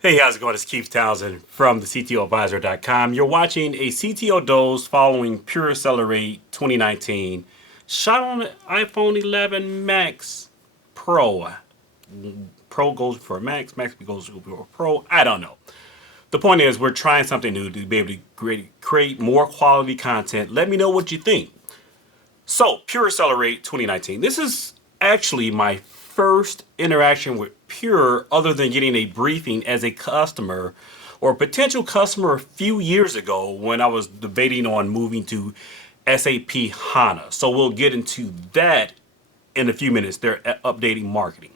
Hey, how's it going? It's Keith Townsend from the CTOadvisor.com. You're watching a CTO Dose following Pure Accelerate 2019, shot on an iPhone 11 Max Pro. Pro goes for Max, Max goes for Pro. I don't know. The point is, we're trying something new to be able to create more quality content. Let me know what you think. So, Pure Accelerate 2019. This is actually my first interaction with Pure other than getting a briefing as a customer or potential customer a few years ago when I was debating on moving to SAP HANA. So, we'll get into that in a few minutes. They're updating marketing.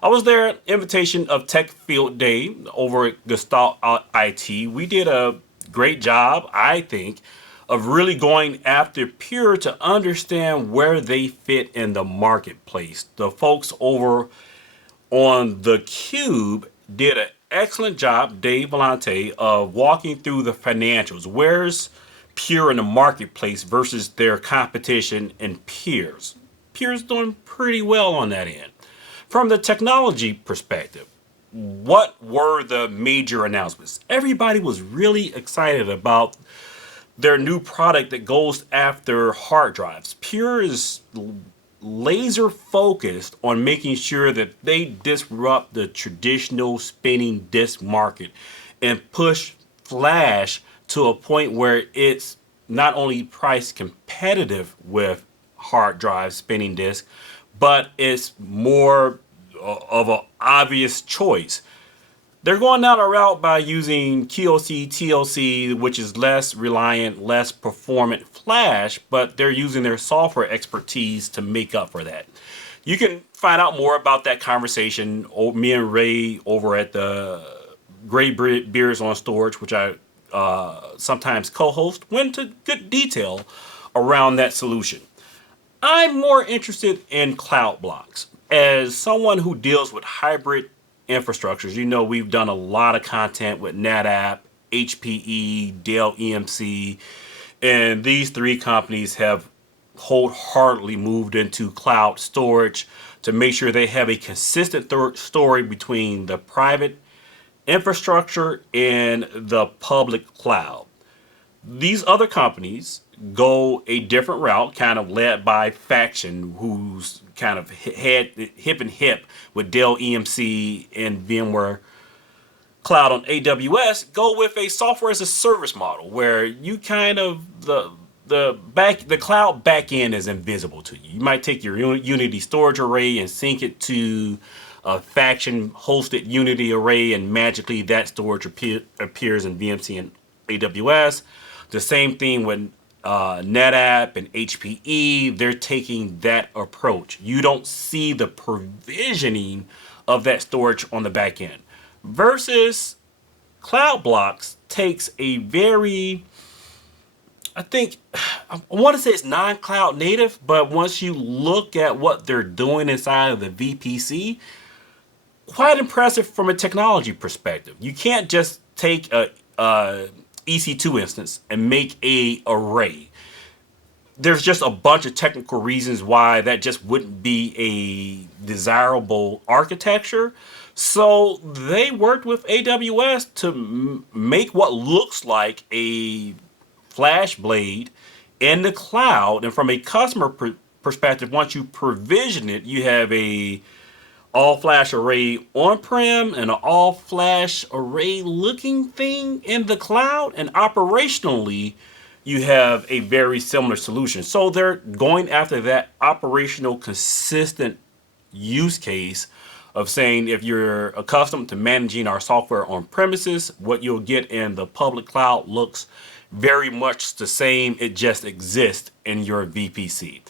I was there at invitation of Tech Field Day over at Gestalt IT. We did a great job, I think, of really going after Pure to understand where they fit in the marketplace. The folks over on the Cube did an excellent job, Dave Vellante, of walking through the financials. Where's Pure in the marketplace versus their competition and peers? Pure's doing pretty well on that end. From the technology perspective, what were the major announcements? Everybody was really excited about their new product that goes after hard drives. Pure is laser focused on making sure that they disrupt the traditional spinning disk market and push flash to a point where it's not only price competitive with hard drive spinning disk, but it's more of an obvious choice. They're going down a route by using QLC, TLC, which is less reliant, less performant flash, but they're using their software expertise to make up for that. You can find out more about that conversation. Me and Ray over at the Gray Beers on Storage, which I sometimes co-host, went into good detail around that solution. I'm more interested in cloud blocks. As someone who deals with hybrid infrastructures, you know we've done a lot of content with NetApp, HPE, DellEMC, and these three companies have wholeheartedly moved into cloud storage to make sure they have a consistent story between the private infrastructure and the public cloud. These other companies go a different route, kind of led by Faction, who's kind of head hip and hip with Dell EMC and VMware Cloud on AWS. Go with a software as a service model where you kind of the cloud backend is invisible to you. You might take your Unity storage array and sync it to a Faction hosted Unity array, and magically that storage appears in VMC and AWS. The same thing with NetApp and HPE. They're taking that approach. You don't see the provisioning of that storage on the back end. Versus Cloud Blocks takes a very, I think, I want to say it's non-cloud native, but once you look at what they're doing inside of the VPC, quite impressive from a technology perspective. You can't just take a EC2 instance and make a array. There's just a bunch of technical reasons why that just wouldn't be a desirable architecture. So they worked with AWS to make what looks like a flash blade in the cloud. And from a customer perspective, once you provision it, you have a all flash array on-prem and an all flash array looking thing in the cloud, and operationally you have a very similar solution. So they're going after that operational consistent use case of saying, if you're accustomed to managing our software on premises, what you'll get in the public cloud looks very much the same. It just exists in your VPC.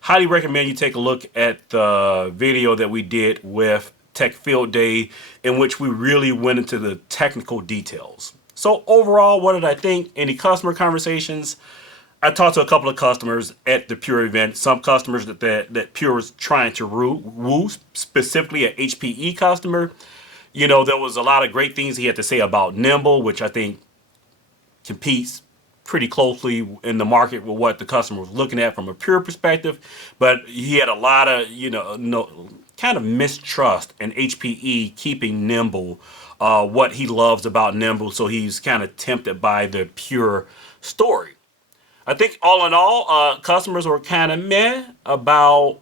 Highly recommend you take a look at the video that we did with Tech Field Day, in which we really went into the technical details. So overall, what did I think? Any customer conversations? I talked to a couple of customers at the Pure event. Some customers that Pure was trying to woo, specifically an HPE customer. You know, there was a lot of great things he had to say about Nimble, which I think competes pretty closely in the market with what the customer was looking at from a Pure perspective. But he had a lot of, kind of mistrust in HPE keeping Nimble what he loves about Nimble, so he's kind of tempted by the Pure story. I think all in all, customers were kind of meh about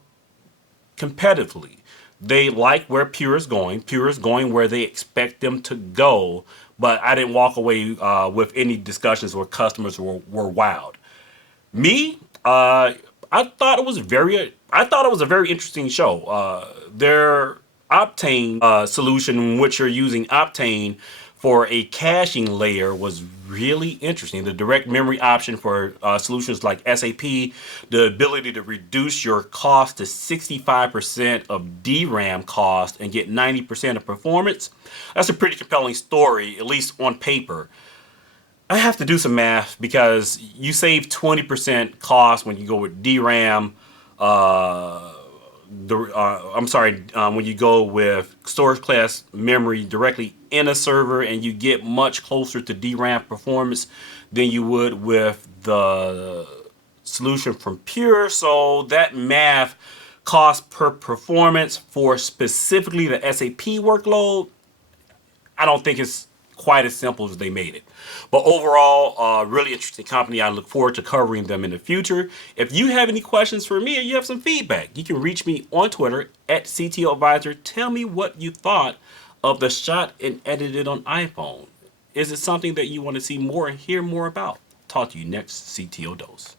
competitively. They like where Pure is going. Pure is going where they expect them to go, but I didn't walk away with any discussions where customers were wowed. Me, I thought it was a very interesting show. Their Optane solution, in which you're using Optane for a caching layer, was really interesting. The direct memory option for solutions like SAP, the ability to reduce your cost to 65% of DRAM cost and get 90% of performance. That's a pretty compelling story, at least on paper. I have to do some math because you save 20% cost when you go with DRAM. When you go with storage class memory directly in a server, and you get much closer to DRAM performance than you would with the solution from Pure. So that math, cost per performance for specifically the SAP workload, I don't think it's quite as simple as they made it. But overall, really interesting company. I look forward to covering them in the future. If you have any questions for me or you have some feedback, you can reach me on Twitter at CTO Advisor. Tell me what you thought of the shot and edited on iPhone. Is it something that you want to see more and hear more about? Talk to you next, CTO Dose.